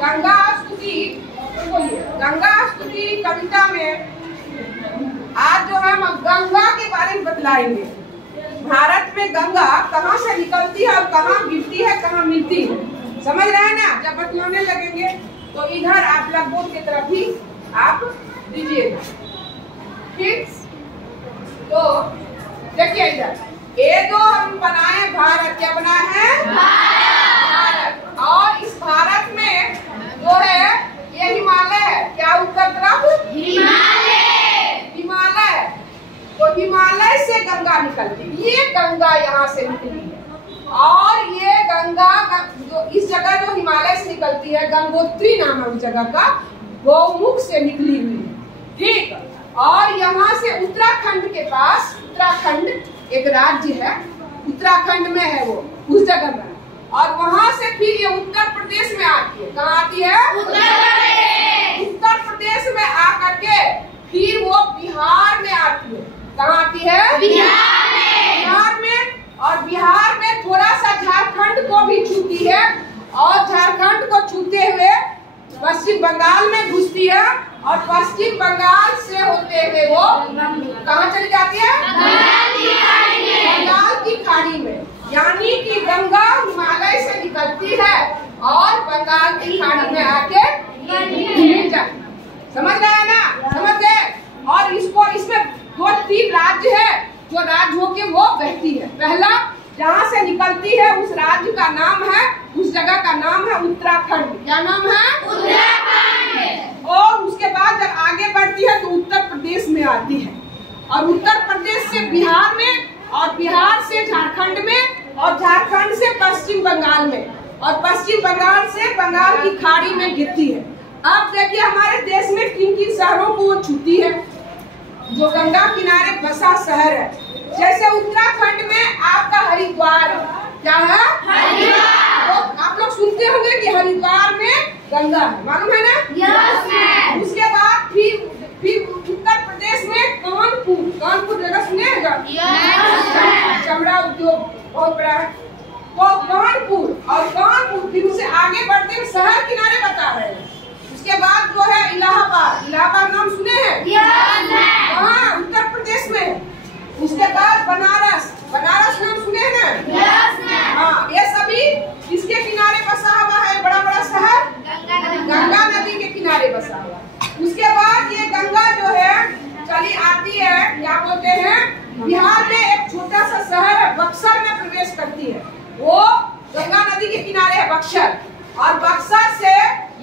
गंगा स्तुति कविता में आज जो है हम गंगा के बारे में बतलाएंगे। भारत में गंगा कहाँ से निकलती है और कहाँ गिरती है, कहाँ मिलती है, समझ रहे हैं ना। जब बतलाने लगेंगे तो इधर आप ब्लैकबोर्ड की तरफ भी आप दीजिएगा, ठीक। तो देखिए इधर ये जो हम बनाए भारत, क्या बना है? भारत। और इस भारत में जो है ये हिमालय है, क्या उत्तर तरफ? हिमालय। तो हिमालय से गंगा निकलती है, ये गंगा यहाँ से निकली है। और ये गंगा जो इस जगह जो हिमालय से निकलती है, गंगोत्री नाम है उस जगह का, गौमुख से निकली हुई है, ठीक। और यहाँ से उत्तराखंड के पास, उत्तराखंड एक राज्य है, उत्तराखंड में है वो, उस जगह में। और वहां से फिर ये उत्तर प्रदेश में आती है। कहाँ आती है? उत्तर प्रदेश में आकर के फिर वो बिहार में आती है। कहाँ आती है? बिहार में। और बिहार में थोड़ा सा झारखंड को भी छूती है, और झारखंड को छूते हुए पश्चिम बंगाल में घुसती है, और पश्चिम बंगाल से होते हुए वो कहाँ चली जाती है? बंगाल की खाड़ी में। यानी कि गंगा हिमालय से निकलती है और बंगाल की खाड़ी में आके मिल जाती है। समझ रहे हैं ना? समझ गए? और इसमें 2-3 राज्य है जो राज्य होके वो बहती है। पहला जहाँ से निकलती है उस राज्य का नाम है, उस जगह का नाम है उत्तराखंड। क्या नाम है? उत्तराखंड। और उसके बाद जब आगे बढ़ती है तो उत्तर प्रदेश में आती है, और उत्तर प्रदेश से बिहार में, और बिहार से झारखंड में, और झारखंड से पश्चिम बंगाल में, और पश्चिम बंगाल से बंगाल की खाड़ी में गिरती है। अब देखिए हमारे देश में किन-किन शहरों को वो छूती है, जो गंगा किनारे बसा शहर है। जैसे उत्तराखंड में आपका हरिद्वार है। क्या है? हरिद्वार। तो आप लोग सुनते होंगे कि हरिद्वार में गंगा है, मालूम है ना? Yes ma'am. उसके बाद फिर उत्तर प्रदेश में कानपुर जगह सुने हैं? चमड़ा उद्योग बहुत बड़ा है। तो कानपुर फिर उसे आगे बढ़ते हुए शहर किनारे बता रहे हैं। उसके बाद जो है इलाहाबाद नाम सुने हैं? हाँ, उत्तर प्रदेश में। उसके बाद बनारस नाम सुने हैं ना? हाँ, ये सभी किसके किनारे बसा हुआ है? बड़ा बड़ा शहर गंगा नदी के किनारे बसा हुआ। उसके बाद ये गंगा जो है चली आती है, क्या बोलते हैं, बिहार में एक छोटा सा शहर है बक्सर में प्रवेश करती है। वो गंगा नदी के किनारे है बक्सर। और बक्सर से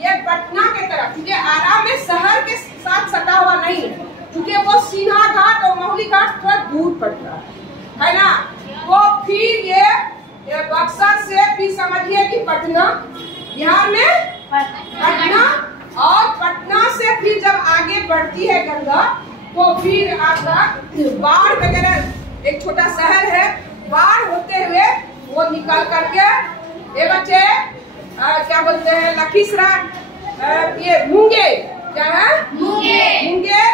ये पटना के तरफ, क्योंकि आरा में शहर के साथ सटा हुआ नहीं है, क्योंकि वो सीना घाट और महुली घाट थोड़ा दूर पड़ता है ना। तो फिर ये बक्सर से फिर समझिए कि पटना, बिहार में पटना, और पटना से फिर जब आगे बढ़ती है गंगा तो फिर आपका बाढ़ वगैरह एक छोटा शहर है, बाढ़ होते हुए वो निकल करके ये बच्चे क्या बोलते हैं, लखीसराय, ये मुंगेर, क्या है? मुंगेर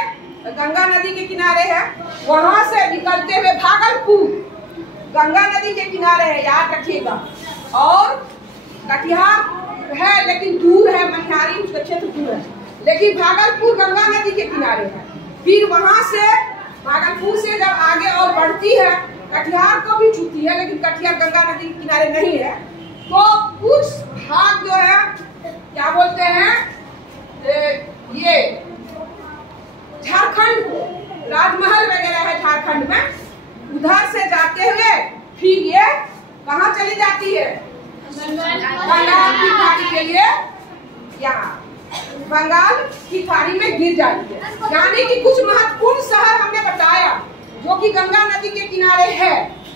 गंगा नदी के किनारे है। वहां से निकलते हुए भागलपुर गंगा नदी के किनारे है, याद रखिएगा। और कटिहार है लेकिन दूर है, मनिहारी उसका क्षेत्र दूर है, लेकिन भागलपुर गंगा नदी के किनारे है। फिर वहां से भागलपुर से जब आगे और बढ़ती है, कटिहार को भी छूती है, लेकिन कटिहार गंगा नदी के किनारे नहीं है। तो कुछ भाग जो है क्या बोलते हैं, ये झारखंड को, राजमहल वगैरह है झारखंड में, उधर से जाते हुए फिर ये कहाँ चली जाती है? बंगाल की खाड़ी के लिए, यहाँ बंगाल की खाड़ी में गिर जाती है। यानी कि कुछ महत्वपूर्ण शहर हमने बताया जो कि गंगा नदी के किनारे है।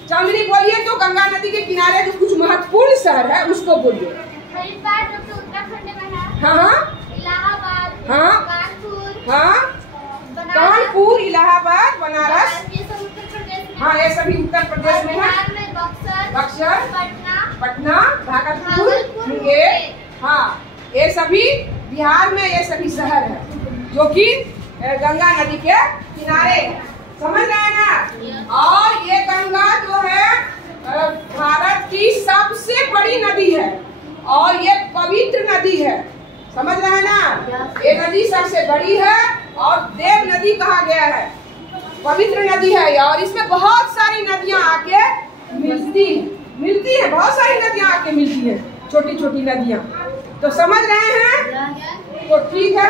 चांदनी बोलिए तो गंगा नदी के किनारे जो कुछ महत्वपूर्ण शहर है उसको बोलिए। हाँ, कानपुर, इलाहाबाद, बनारस, हाँ, ये सभी उत्तर प्रदेश में है। बक्सर, पटना, भागलपुर, मुंगेर, हाँ, ये सभी बिहार में, ये सभी शहर है जो कि गंगा नदी के किनारे, समझ रहे हैं ना। और ये गंगा जो है भारत की सबसे बड़ी नदी है और ये पवित्र नदी है। समझ रहे हैं ना? ये नदी सबसे बड़ी है और देव नदी कहा गया है, पवित्र नदी है और इसमें बहुत सारी नदियां आके मिलती है, बहुत सारी नदियां आके मिलती है, छोटी छोटी नदियां। तो समझ रहे हैं? तो ठीक है।